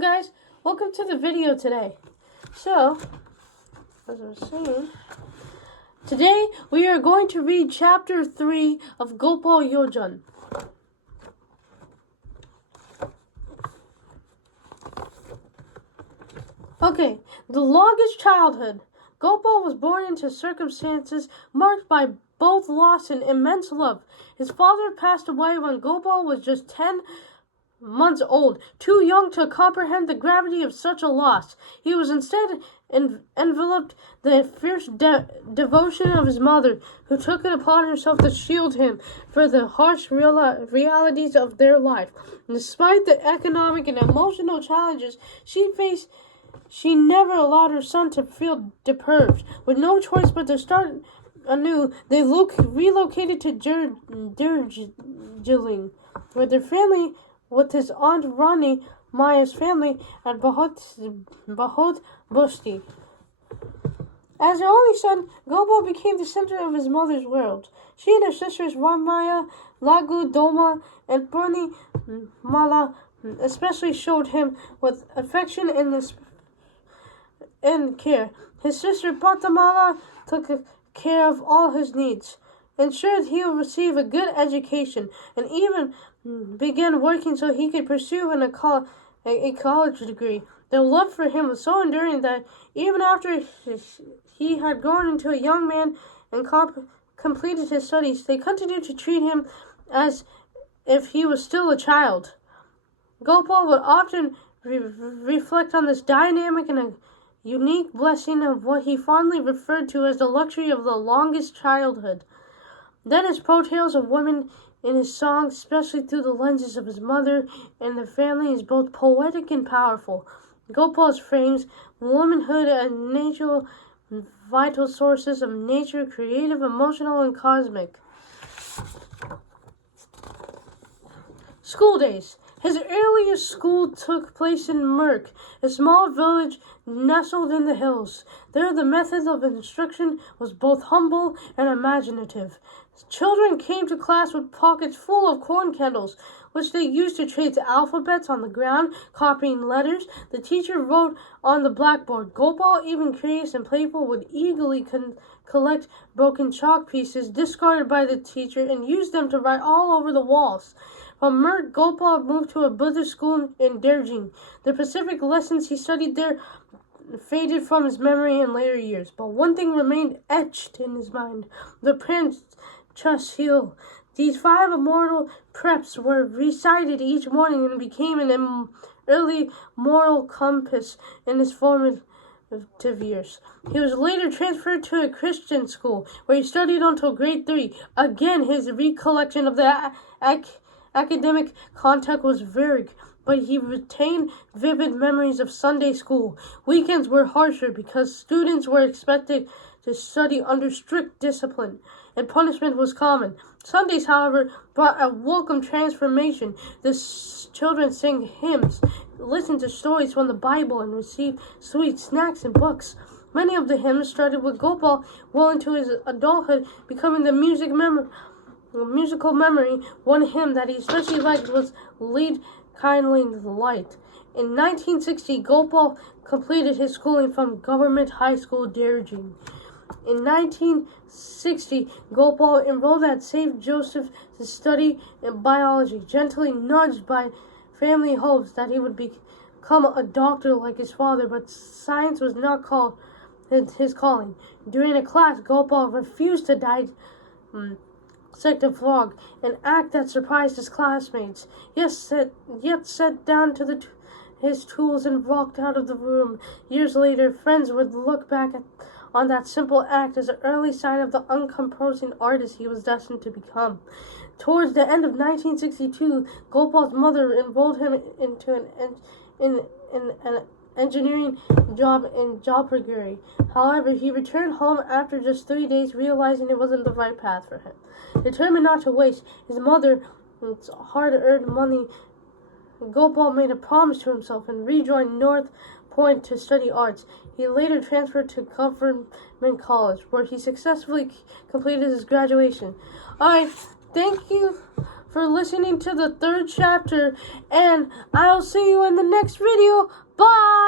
guys, welcome to the video today. So, as I was saying, today we are going to read chapter 3 of Gopal Yonjan. Okay, the longest childhood. Gopal was born into circumstances marked by both loss and immense love. His father passed away when Gopal was just 10 months old, too young to comprehend the gravity of such a loss. He was instead enveloped the fierce devotion of his mother, who took it upon herself to shield him for the harsh realities of their life. And despite the economic and emotional challenges she faced, she never allowed her son to feel deprived. With no choice but to start anew, they relocated to Darjeeling, where their family, with his aunt Rani, Maya's family, at Bahut Busti. As her only son, Gopal became the center of his mother's world. She and her sisters Ramaya, Lagu, Doma, and Purni Mala especially showed him with affection and care. His sister Patamala took care of all his needs, ensured he would receive a good education, and even began working so he could pursue a college degree. Their love for him was so enduring that even after he had grown into a young man and completed his studies, they continued to treat him as if he was still a child. Gopal would often reflect on this dynamic and a unique blessing of what he fondly referred to as the luxury of the longest childhood. Then his portrayals of women in his songs, especially through the lenses of his mother and the family, is both poetic and powerful. Gopal's frames womanhood and natural vital sources of nature, creative, emotional, and cosmic. School days. His earliest school took place in Merk, a small village nestled in the hills. There the method of instruction was both humble and imaginative. Children came to class with pockets full of corn candles, which they used to trace alphabets on the ground, copying letters. The teacher wrote on the blackboard. Gopal, even curious and playful, would eagerly collect broken chalk pieces discarded by the teacher and use them to write all over the walls. From Merk, Gopal moved to a Buddhist school in Darjeeling. The Pacific lessons he studied there faded from his memory in later years, but one thing remained etched in his mind: the Prince Chasil. These 5 immortal preps were recited each morning and became an early moral compass in his formative years. He was later transferred to a Christian school, where he studied until grade 3. Again, his recollection of the academic contact was vague, but he retained vivid memories of Sunday school. Weekends were harsher because students were expected to study under strict discipline, and punishment was common. Sundays, however, brought a welcome transformation. The children sang hymns, listened to stories from the Bible, and received sweet snacks and books. Many of the hymns started with Gopal well into his adulthood, becoming the musical memory. One hymn that he especially liked was Lead Kindly Light. In 1960, Gopal completed his schooling from Government High School, Darjeeling. In 1960, Gopal enrolled at St. Joseph to study in biology, gently nudged by family hopes that he would become a doctor like his father, but science was not his calling. During a class, Gopal refused to dissect a frog, an act that surprised his classmates, yet sat down to his tools and walked out of the room. Years later, friends would look back on that simple act as an early sign of the uncompromising artist he was destined to become. Towards the end of 1962, Gopal's mother enrolled him into an engineering job in Jalpaiguri. However, he returned home after just 3 days, realizing it wasn't the right path for him. Determined not to waste his mother's hard-earned money, Gopal made a promise to himself and rejoined North Point to study arts. He later transferred to Government College, where he successfully completed his graduation. Alright, thank you for listening to the 3rd chapter, and I'll see you in the next video. Bye!